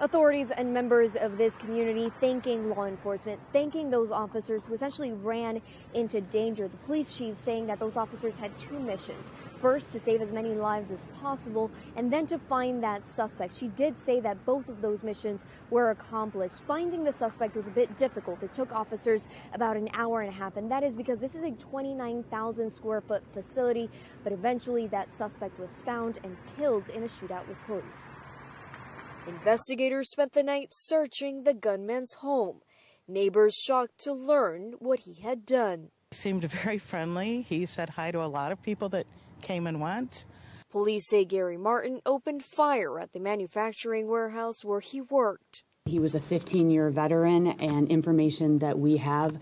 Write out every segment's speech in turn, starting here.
Authorities and members of this community thanking law enforcement, thanking those officers who essentially ran into danger. The police chief saying that those officers had two missions. First, to save as many lives as possible, and then to find that suspect. She did say that both of those missions were accomplished. Finding the suspect was a bit difficult. It took officers about an hour and a half, and that is because this is a 29,000 square foot facility. But eventually that suspect was found and killed in a shootout with police. Investigators spent the night searching the gunman's home. Neighbors shocked to learn what he had done. He seemed very friendly. He said hi to a lot of people that came and went. Police say Gary Martin opened fire at the manufacturing warehouse where he worked. He was a 15-year veteran, and information that we have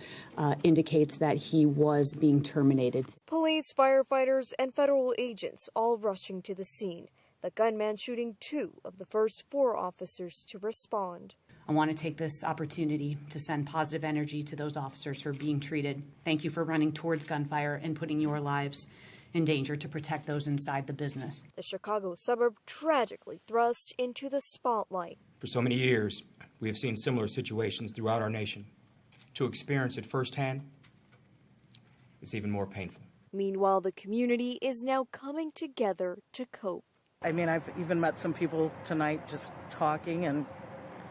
indicates that he was being terminated. Police, firefighters, and federal agents all rushing to the scene. The gunman shooting two of the first four officers to respond. I want to take this opportunity to send positive energy to those officers who are being treated. Thank you for running towards gunfire and putting your lives in danger to protect those inside the business. The Chicago suburb tragically thrust into the spotlight. For so many years, we have seen similar situations throughout our nation. To experience it firsthand, it's even more painful. Meanwhile, the community is now coming together to cope. I mean, I've even met some people tonight just talking and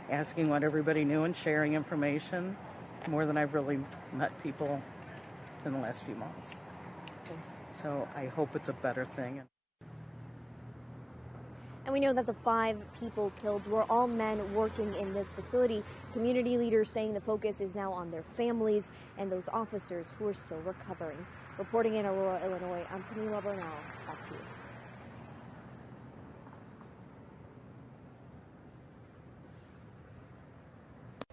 asking what everybody knew and sharing information more than I've really met people in the last few months. So I hope it's a better thing. And we know that the 5 people killed were all men working in this facility. Community leaders saying the focus is now on their families and those officers who are still recovering. Reporting in Aurora, Illinois, I'm Camila Bernal. Back to you.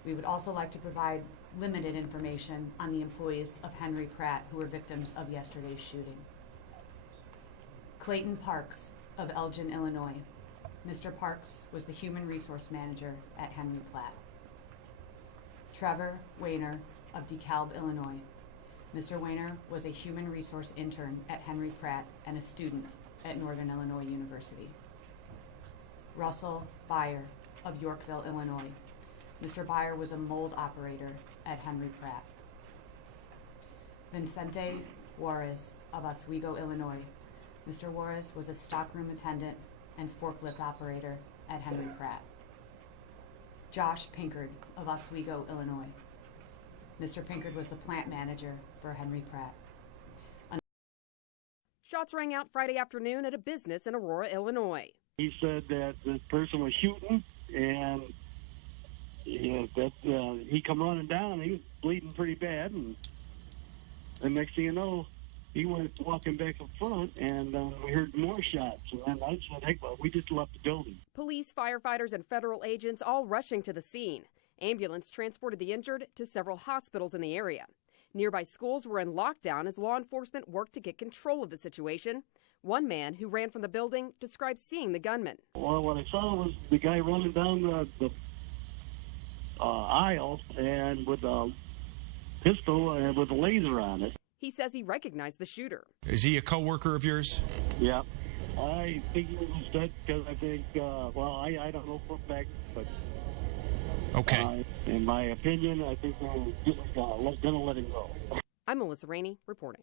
We would also like to provide limited information on the employees of Henry Pratt who were victims of yesterday's shooting. Clayton Parks of Elgin, Illinois. Mr. Parks was the human resource manager at Henry Pratt. Trevor Weiner of DeKalb, Illinois. Mr. Weiner was a human resource intern at Henry Pratt and a student at Northern Illinois University. Russell Byer of Yorkville, Illinois. Mr. Byer was a mold operator at Henry Pratt. Vincente Juarez of Oswego, Illinois. Mr. Juarez was a stockroom attendant and forklift operator at Henry Pratt. Josh Pinkard of Oswego, Illinois. Mr. Pinkard was the plant manager for Henry Pratt. Shots rang out Friday afternoon at a business in Aurora, Illinois. He said that the person was shooting, and he come running down. He was bleeding pretty bad, and the next thing you know, he went walking back up front, and we heard more shots. And then I said, "Hey, well, we just left the building." Police, firefighters, and federal agents all rushing to the scene. Ambulance transported the injured to several hospitals in the area. Nearby schools were in lockdown as law enforcement worked to get control of the situation. One man who ran from the building described seeing the gunman. Well, what I saw was the guy running down the aisle and with a pistol and with a laser on it. He says he recognized the shooter. Is he a co-worker of yours? Yeah. I think he was dead because I think, I don't know for a fact, but okay. In my opinion, I think we're just going to let him go. I'm Melissa Rainey reporting.